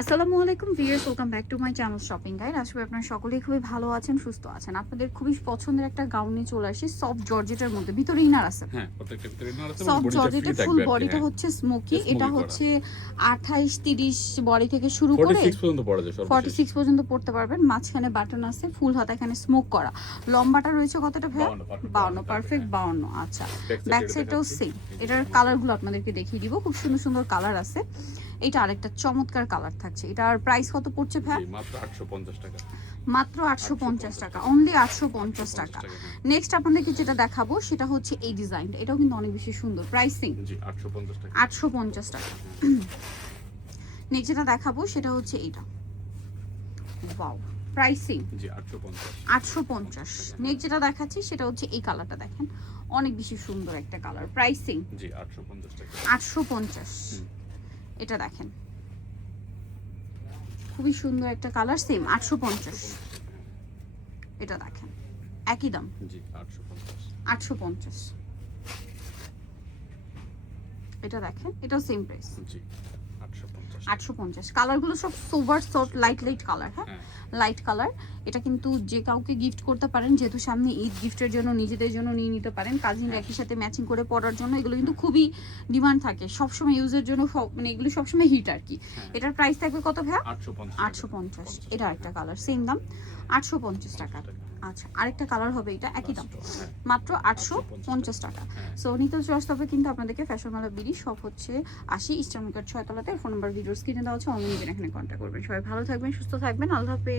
আসসালামু আলাইকুম viewers welcome back to my channel shopping guide. আসলে আপনারা সকলেই খুবই ভালো আছেন সুস্থ আছেন। আপনাদের খুবই পছন্দের একটা গাউন নিয়ে চলে আসি সফট জর্জেটের মধ্যে। ভিতরে ইনার আছে। হ্যাঁ প্রত্যেকটা ভিতরে ইনার আছে সফট জর্জেটের ফুল বডিটা হ্যাঁ। হচ্ছে স্মোকি এটা হচ্ছে আঠাইশ তিরিশ বডি থেকে শুরু করে 46 পর্যন্ত পড়া যায় ফর্টি সর্বশেষ। সিক্স পর্যন্ত পড়তে পারবেন। মাঝখানে বাটন আছে ফুল হাতা এখানে স্মোক করা। লম্বাটা রয়েছে কতটা ভাইয়া? 52, perfect বাউন্ন 52, পারফেক্ট হ্যাঁ। বাউন্ন আচ্ছা। ব্যাক সাইডটাও সেম এটার। কালারগুলো আপনাদেরকে দেখিয়ে দিব। খুব সুন্দর সুন্দর কালার আছে। এটা আরেকটা চমৎকার কালার থাকছে। এটার প্রাইস কত পড়ছে ভাই জি, মাত্র 850 টাকা। মাত্র আটশো পঞ্চাশ টাকা অনলি আটশো পঞ্চাশ টাকা। হ্যাঁ। নেক্সট আপনাদেরকে যেটা দেখাবো সেটা হচ্ছে এই ডিজাইনটা এটাও কিন্তু অনেক বেশি সুন্দর। প্রাইসিং জি 850 টাকা। আটশো পঞ্চাশ টাকা। নেক্সট যেটা দেখাবো সেটা হচ্ছে এইটা। ওয়াও প্রাইসিং জি 850 আটশো পঞ্চাশ নেক্সট যেটা দেখাচ্ছি সেটা হচ্ছে এই কালারটা দেখেন। অনেক বেশি সুন্দর একটা কালার প্রাইসিং জি 850 টাকা। আটশো পঞ্চাশ। এটা দেখেন। খুবই সুন্দর একটা কালার সেম আটশো পঞ্চাশ। এটা দেখেন একই দাম। আটশো পঞ্চাশ। এটা দেখেন এটাও সেম প্রাইস জি। 850 আটশো পঞ্চাশ। কালারগুলো সব sober soft light light colour হ্যাঁ? হ্যাঁ। লাইট কালার এটা কিন্তু যে কাউকে গিফট করতে পারেন যেহেতু সামনে ঈদ গিফটের জন্য নিজেদের জন্য নিয়ে নিতে পারেন কাজিন একই সাথে ম্যাচিং করে পরার জন্য এগুলো কিন্তু খুবই ডিমান্ড থাকে। সবসময় ইউজের জন্য মানে এগুলো সবসময় হিট আর কি। হ্যাঁ। এটার প্রাইস থাকবে কত ভাইয়া? আটশো পঞ্চাশ এটা একটা কালার সেম দাম। আটশো পঞ্চাশ টাকা। আচ্ছা আরেকটা কালার হবে এটা একই দাম। হ্যাঁ। মাত্র আটশো পঞ্চাশ টাকা। সো নিতে চয়েস তবে কিন্তু আপনাদেরকে ফ্যাশন মালা বিডি সব হচ্ছে আশি ইস্টার্ন কার্ড ছয়তলাতে। ফোন নাম্বার ভিডিও স্ক্রিনে দেওয়া হচ্ছে অনলাইন এখানে কন্ট্যাক্ট করবেন। সবাই ভালো থাকবেন সুস্থ থাকবেন আল্লাহ হাফেজ।